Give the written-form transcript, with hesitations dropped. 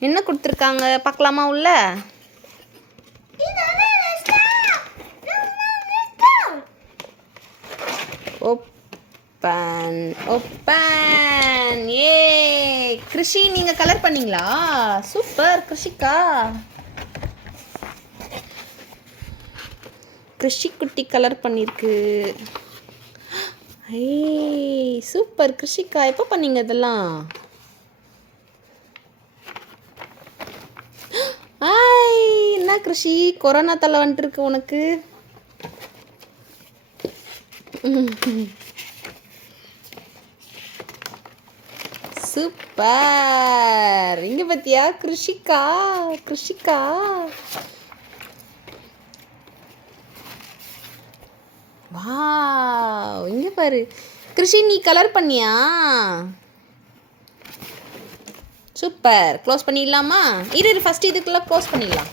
என்ன கொடுத்துருக்காங்க பார்க்கலாமா உள்ள? Open open. ஏ கிருஷி, நீங்கள் கலர் பண்ணீங்களா? சூப்பர் கிருஷிக்கா. கிருஷி குட்டி கலர் பண்ணியிருக்கு. ஏய் சூப்பர் கிருஷிக்கா, எப்போ பண்ணீங்க இதெல்லாம்? ஆய் என்ன கிருஷி, கொரோனா தலை வந்துட்டுருக்கு உனக்கு. சூப்பர். இங்க பத்தியா கிருஷிக்கா, கிருஷிக்கா. வாவ், இங்க பாரு கிருஷி, நீ கலர் பண்ணியா? சூப்பர். க்ளோஸ் பண்ணிடலாமா? இரு ஃபர்ஸ்ட் இதுக்குள்ள க்ளோஸ் பண்ணிடலாம்.